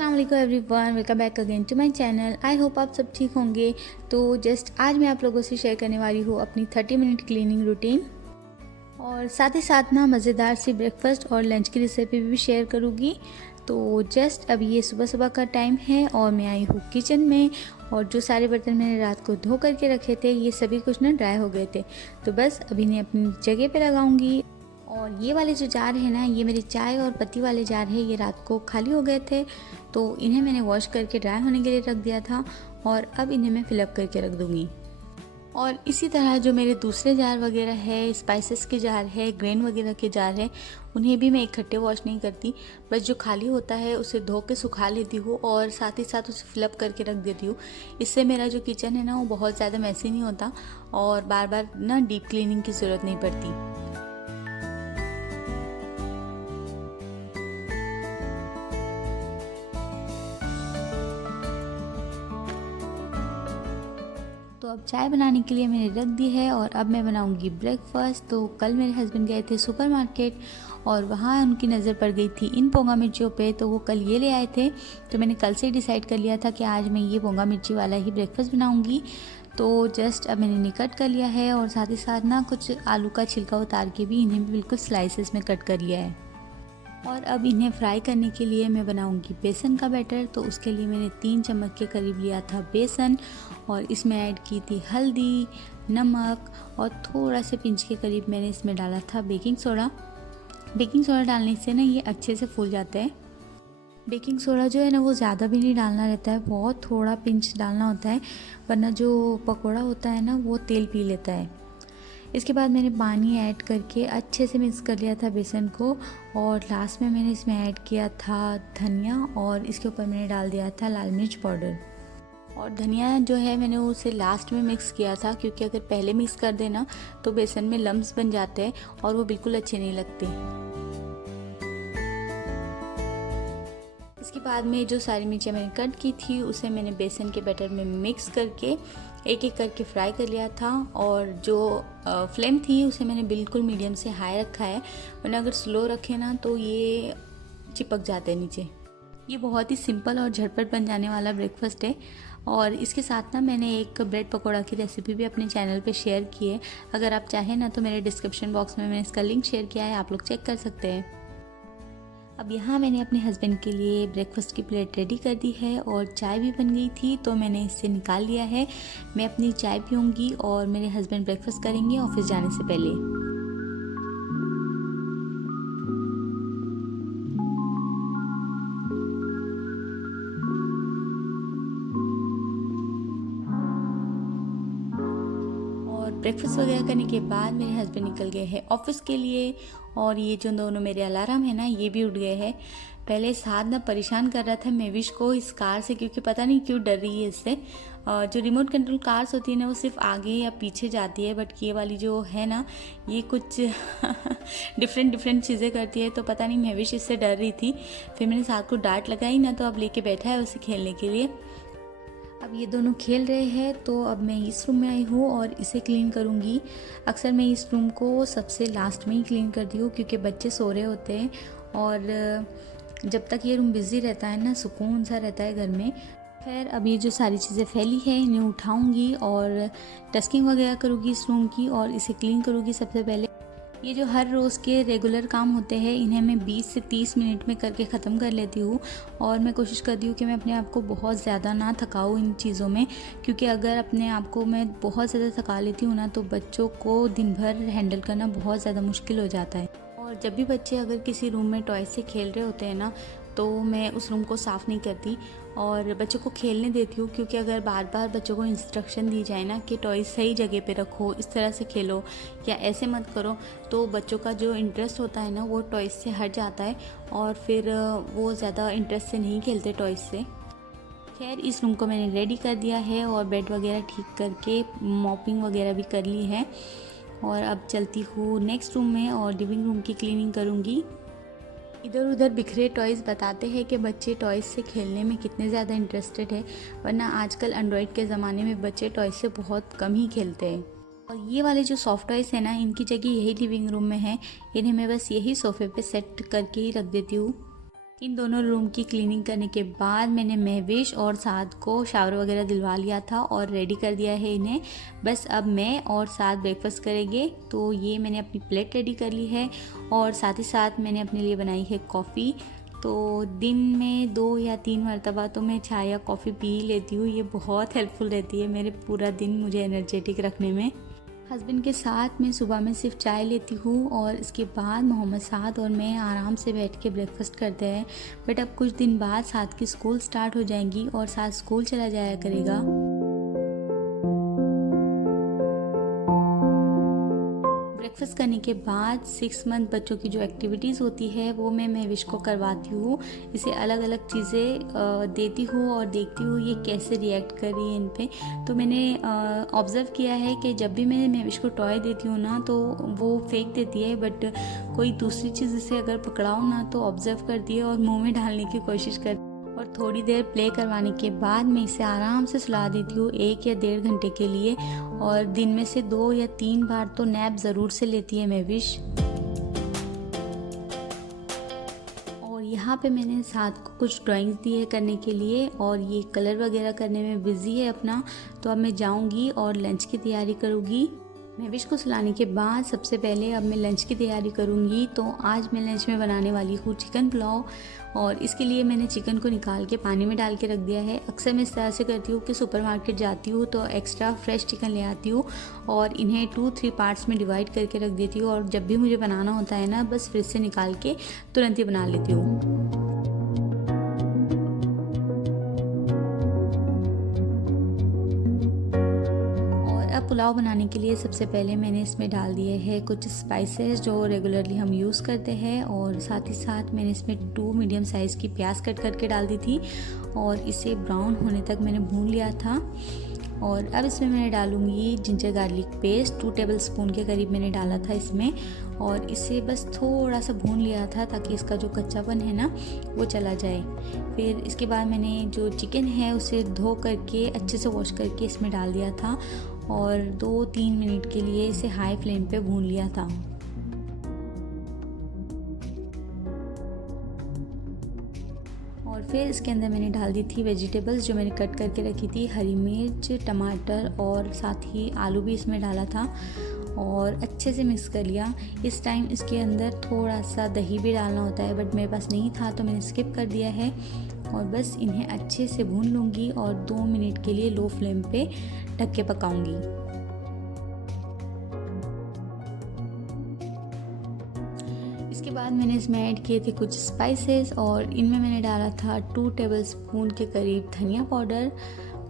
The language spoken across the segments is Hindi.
अस्सलाम वालेकुम everyone, welcome back again to my channel. I hope आप सब ठीक होंगे। तो जस्ट आज मैं आप लोगों से शेयर करने वाली हूँ अपनी 30 मिनट क्लीनिंग रूटीन और साथ ही साथ ना मज़ेदार सी ब्रेकफास्ट और लंच की रेसिपी भी शेयर करूँगी। तो जस्ट अभी ये सुबह सुबह का टाइम है और मैं आई हूँ किचन में और जो सारे बर्तन मैंने रात को धो करके रखे थे ये सभी कुछ ना ड्राई हो गए थे। तो बस अभी इन्हें अपनी जगह पे लगाऊंगी। और ये वाले जो जार है ना, ये मेरे चाय और पत्ती वाले जार है, ये रात को खाली हो गए थे तो इन्हें मैंने वॉश करके ड्राई होने के लिए रख दिया था और अब इन्हें मैं फिलअप करके रख दूँगी। और इसी तरह जो मेरे दूसरे जार वगैरह है, स्पाइसेस के जार है, ग्रेन वगैरह के जार है, उन्हें भी मैं इकट्ठे वॉश नहीं करती। बस जो खाली होता है उसे धो के सुखा लेती हूँ और साथ ही साथ उसे फिलअप करके रख देती हूँ। इससे मेरा जो किचन है ना वो बहुत ज़्यादा मैसी नहीं होता और बार बार ना डीप क्लीनिंग की ज़रूरत नहीं पड़ती। तो अब चाय बनाने के लिए मैंने रख दी है और अब मैं बनाऊंगी ब्रेकफास्ट। तो कल मेरे हस्बैंड गए थे सुपरमार्केट और वहाँ उनकी नज़र पड़ गई थी इन पोंगा मिर्चियों पे, तो वो कल ये ले आए थे। तो मैंने कल से ही डिसाइड कर लिया था कि आज मैं ये पोंगा मिर्ची वाला ही ब्रेकफास्ट बनाऊंगी। तो जस्ट अब मैंने इन्हें कट कर लिया है और साथ ही साथ ना कुछ आलू का छिलका उतार के भी इन्हें भी बिल्कुल स्लाइसेस में कट कर लिया है। और अब इन्हें फ्राई करने के लिए मैं बनाऊंगी बेसन का बैटर। तो उसके लिए मैंने 3 चम्मच के करीब लिया था बेसन और इसमें ऐड की थी हल्दी, नमक और थोड़ा से पिंच के करीब मैंने इसमें डाला था बेकिंग सोडा। बेकिंग सोडा डालने से ना ये अच्छे से फूल जाता है। बेकिंग सोडा जो है ना वो ज़्यादा भी नहीं डालना रहता है, बहुत थोड़ा पिंच डालना होता है, वरना जो पकौड़ा होता है ना वो तेल पी लेता है। इसके बाद मैंने पानी ऐड करके अच्छे से मिक्स कर लिया था बेसन को और लास्ट में मैंने इसमें ऐड किया था धनिया और इसके ऊपर मैंने डाल दिया था लाल मिर्च पाउडर। और धनिया जो है मैंने उसे लास्ट में मिक्स किया था क्योंकि अगर पहले मिक्स कर देना तो बेसन में लम्स बन जाते हैं और वो बिल्कुल अच्छे नहीं लगते। इसके बाद में जो सारी मिर्चियाँ मैंने कट की थी उसे मैंने बेसन के बैटर में मिक्स करके एक एक करके फ्राई कर लिया था। और जो फ्लेम थी उसे मैंने बिल्कुल मीडियम से हाई रखा है, वरना अगर स्लो रखे ना तो ये चिपक जाते हैं नीचे। ये बहुत ही सिंपल और झटपट बन जाने वाला ब्रेकफास्ट है। और इसके साथ ना मैंने एक ब्रेड पकौड़ा की रेसिपी भी अपने चैनल पे शेयर की है। अगर आप चाहें ना तो मेरे डिस्क्रिप्शन बॉक्स में मैंने इसका लिंक शेयर किया है, आप लोग चेक कर सकते हैं। अब यहाँ मैंने अपने हस्बैंड के लिए ब्रेकफास्ट की प्लेट रेडी कर दी है और चाय भी बन गई थी तो मैंने इससे निकाल लिया है। मैं अपनी चाय पीऊँगी और मेरे हस्बैंड ब्रेकफास्ट करेंगे ऑफिस जाने से पहले। ब्रेकफास्ट वगैरह करने के बाद मेरे हस्बैंड निकल गए हैं ऑफिस के लिए और ये जो दोनों मेरे अलार्म है ना ये भी उठ गए हैं। पहले साथ ना परेशान कर रहा था मेविश को इस कार से, क्योंकि पता नहीं क्यों डर रही है इससे। जो रिमोट कंट्रोल कार्स होती है ना वो सिर्फ आगे या पीछे जाती है, बट ये वाली जो है ना ये कुछ डिफरेंट चीज़ें करती है, तो पता नहीं मेविश इससे डर रही थी। फिर मैंने साथ को डांट लगाई ना तो अब लेके बैठा है उसे खेलने के लिए। अब ये दोनों खेल रहे हैं तो अब मैं इस रूम में आई हूँ और इसे क्लीन करूँगी। अक्सर मैं इस रूम को सबसे लास्ट में ही क्लीन करती हूँ क्योंकि बच्चे सो रहे होते हैं और जब तक ये रूम बिज़ी रहता है ना सुकून सा रहता है घर में। खैर अब ये जो सारी चीज़ें फैली है इन्हें उठाऊँगी और डस्टिंग वगैरह करूँगी इस रूम की और इसे क्लीन करूँगी। सबसे पहले ये जो हर रोज़ के रेगुलर काम होते हैं इन्हें मैं 20 से 30 मिनट में करके ख़त्म कर लेती हूँ और मैं कोशिश करती हूँ कि मैं अपने आप को बहुत ज़्यादा ना थकाऊँ इन चीज़ों में, क्योंकि अगर अपने आप को मैं बहुत ज़्यादा थका लेती हूँ ना तो बच्चों को दिन भर हैंडल करना बहुत ज़्यादा मुश्किल हो जाता है। और जब भी बच्चे अगर किसी रूम में टॉय से खेल रहे होते हैं ना तो मैं उस रूम को साफ़ नहीं करती और बच्चों को खेलने देती हूँ, क्योंकि अगर बार बार बच्चों को इंस्ट्रक्शन दी जाए ना कि टॉय सही जगह पे रखो, इस तरह से खेलो या ऐसे मत करो, तो बच्चों का जो इंटरेस्ट होता है ना वो टॉयज़ से हट जाता है और फिर वो ज़्यादा इंटरेस्ट से नहीं खेलते टॉयज़ से। खैर इस रूम को मैंने रेडी कर दिया है और बेड वगैरह ठीक करके मॉपिंग वगैरह भी कर ली है और अब चलती हूँ नेक्स्ट रूम में और लिविंग रूम की क्लीनिंग करूँगी। इधर उधर बिखरे टॉयज़ बताते हैं कि बच्चे टॉयज़ से खेलने में कितने ज़्यादा इंटरेस्टेड है, वरना आजकल एंड्रॉयड के ज़माने में बच्चे टॉयज़ से बहुत कम ही खेलते हैं। और ये वाले जो सॉफ्ट टॉयज़ है ना इनकी जगह यही लिविंग रूम में है, इन्हें मैं बस यही सोफ़े पे सेट करके ही रख देती हूँ। इन दोनों रूम की क्लीनिंग करने के बाद मैंने महविश और साद को शावर वगैरह दिलवा लिया था और रेडी कर दिया है इन्हें। बस अब मैं और साद ब्रेकफास्ट करेंगे। तो ये मैंने अपनी प्लेट रेडी कर ली है और साथ ही साथ मैंने अपने लिए बनाई है कॉफ़ी। तो दिन में 2 या 3 मरतबा तो मैं चाय या कॉफ़ी पी ही लेती हूँ। ये बहुत हेल्पफुल रहती है मेरे पूरा दिन मुझे एनर्जेटिक रखने में। हस्बैंड के साथ मैं सुबह में सिर्फ चाय लेती हूँ और इसके बाद मोहम्मद साद और मैं आराम से बैठ के ब्रेकफास्ट करते हैं। बट अब कुछ दिन बाद साद की स्कूल स्टार्ट हो जाएंगी और साद स्कूल चला जाया करेगा। ब्रेकफास्ट करने के बाद 6 मंथ बच्चों की जो एक्टिविटीज़ होती है वो मैं महविश को करवाती हूँ। इसे अलग अलग चीज़ें देती हूँ और देखती हूँ ये कैसे रिएक्ट कर रही है इन पे। तो मैंने ऑब्ज़र्व किया है कि जब भी मैं महविश को टॉय देती हूँ ना तो वो फेंक देती है, बट कोई दूसरी चीज़ इसे अगर पकड़ाऊँ ना तो ऑब्ज़र्व करती है और मुँह में डालने की कोशिश करती है। और थोड़ी देर प्ले करवाने के बाद मैं इसे आराम से सुला देती हूँ 1 या 1.5 घंटे के लिए। और दिन में से 2 या 3 बार तो नैप ज़रूर से लेती है महविश। और यहाँ पे मैंने साथ को कुछ ड्राइंग्स दी है करने के लिए और ये कलर वगैरह करने में बिज़ी है अपना। तो अब मैं जाऊँगी और लंच की तैयारी करूँगी। महविश को सुलाने के बाद सबसे पहले अब मैं लंच की तैयारी करूँगी। तो आज मैं लंच में बनाने वाली हूँ चिकन पुलाव और इसके लिए मैंने चिकन को निकाल के पानी में डाल के रख दिया है। अक्सर मैं इस तरह से करती हूँ कि सुपरमार्केट जाती हूँ तो एक्स्ट्रा फ्रेश चिकन ले आती हूँ और इन्हें 2-3 पार्ट्स में डिवाइड करके रख देती हूँ और जब भी मुझे बनाना होता है ना बस फ्रिज से निकाल के तुरंत ही बना लेती हूँ। पुलाव बनाने के लिए सबसे पहले मैंने इसमें डाल दिए हैं कुछ स्पाइसेस जो रेगुलरली हम यूज़ करते हैं और साथ ही साथ मैंने इसमें 2 मीडियम साइज़ की प्याज कट करके डाल दी थी और इसे ब्राउन होने तक मैंने भून लिया था। और अब इसमें मैं डालूँगी ginger garlic paste 2 table spoon के करीब मैंने डाला था इसमें और इसे बस थोड़ा सा भून लिया था ताकि इसका जो कच्चापन है ना वो चला जाए। फिर इसके बाद मैंने जो चिकन है उसे धो करके अच्छे से वॉश करके इसमें डाल दिया था और 2-3 मिनट के लिए इसे हाई फ्लेम पे भून लिया था। और फिर इसके अंदर मैंने डाल दी थी वेजिटेबल्स जो मैंने कट करके रखी थी, हरी मिर्च, टमाटर और साथ ही आलू भी इसमें डाला था और अच्छे से मिक्स कर लिया। इस टाइम इसके अंदर थोड़ा सा दही भी डालना होता है बट मेरे पास नहीं था तो मैंने स्किप कर दिया है। और बस इन्हें अच्छे से भून लूँगी और 2 मिनट के लिए लो फ्लेम पे ढक के पकाऊंगी। इसके बाद मैंने इसमें ऐड किए थे कुछ स्पाइसेस और इनमें मैंने डाला था 2 टेबल स्पून के करीब धनिया पाउडर,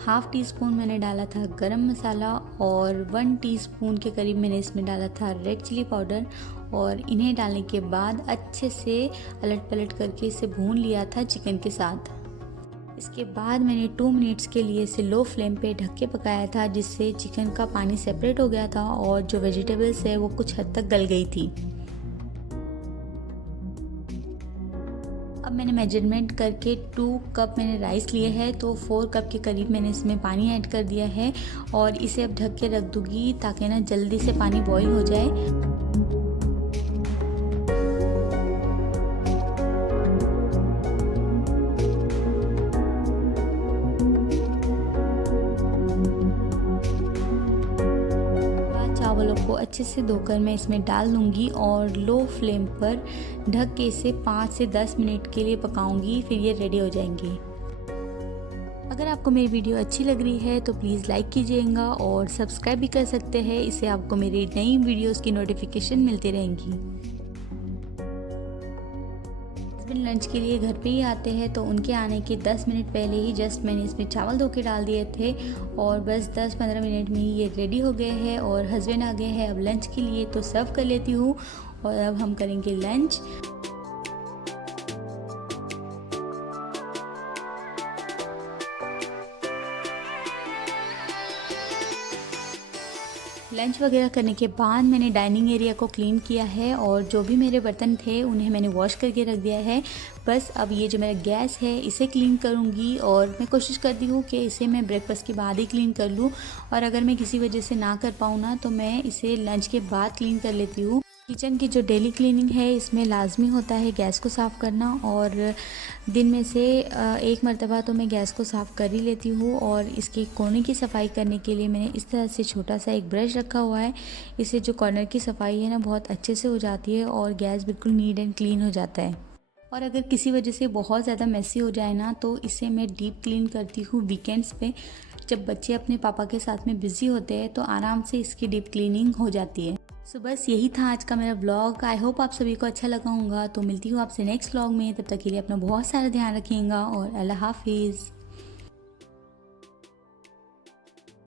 1/2 टीस्पून मैंने डाला था गरम मसाला और 1 टीस्पून के करीब मैंने इसमें डाला था रेड चिली पाउडर। और इन्हें डालने के बाद अच्छे से अलट पलट करके इसे भून लिया था चिकन के साथ। इसके बाद मैंने 2 मिनट्स के लिए इसे लो फ्लेम पे ढक के पकाया था जिससे चिकन का पानी सेपरेट हो गया था और जो वेजिटेबल्स है वो कुछ हद तक गल गई थी। अब मैंने मेजरमेंट करके 2 कप मैंने राइस लिए हैं तो 4 कप के करीब मैंने इसमें पानी ऐड कर दिया है और इसे अब ढक के रख दूँगी ताकि ना जल्दी से पानी बॉईल हो जाए। चावलों को अच्छे से धोकर मैं इसमें डाल दूँगी और लो फ्लेम पर ढक के इसे 5 से 10 मिनट के लिए पकाऊंगी, फिर ये रेडी हो जाएंगे। अगर आपको मेरी वीडियो अच्छी लग रही है तो प्लीज़ लाइक कीजिएगा और सब्सक्राइब भी कर सकते हैं, इससे आपको मेरी नई वीडियोस की नोटिफिकेशन मिलती रहेंगी। हस्बैंड लंच के लिए घर पे ही आते हैं तो उनके आने के 10 मिनट पहले ही जस्ट मैंने इसमें चावल धो के डाल दिए थे और बस 10-15 मिनट में ही ये रेडी हो गए हैं और हस्बैंड आ गए हैं अब लंच के लिए। तो सर्व कर लेती हूँ और अब हम करेंगे लंच। लंच वगैरह करने के बाद मैंने डाइनिंग एरिया को क्लीन किया है और जो भी मेरे बर्तन थे उन्हें मैंने वॉश करके रख दिया है। बस अब ये जो मेरा गैस है इसे क्लीन करूँगी और मैं कोशिश करती हूँ कि इसे मैं ब्रेकफास्ट के बाद ही क्लीन कर लूँ और अगर मैं किसी वजह से ना कर पाऊँ ना तो मैं इसे लंच के बाद क्लीन कर लेती हूँ। किचन की जो डेली क्लीनिंग है इसमें लाजमी होता है गैस को साफ़ करना, और दिन में से एक मर्तबा तो मैं गैस को साफ़ कर ही लेती हूँ। और इसके कोने की सफाई करने के लिए मैंने इस तरह से छोटा सा एक ब्रश रखा हुआ है। इससे जो कॉर्नर की सफाई है ना बहुत अच्छे से हो जाती है और गैस बिल्कुल नीट एंड क्लीन हो जाता है। और अगर किसी वजह से बहुत ज़्यादा मेसी हो जाए ना तो इसे मैं डीप क्लीन करती हूँ वीकेंड्स पे, जब बच्चे अपने पापा के साथ में बिज़ी होते हैं तो आराम से इसकी डीप क्लीनिंग हो जाती है। सो बस यही था आज का मेरा व्लॉग। आई होप आप सभी को अच्छा लगा होगा। तो मिलती हूँ आपसे नेक्स्ट व्लॉग में, तब तक के लिए अपना बहुत सारा ध्यान रखिएगा और अल्लाह हाफिज़।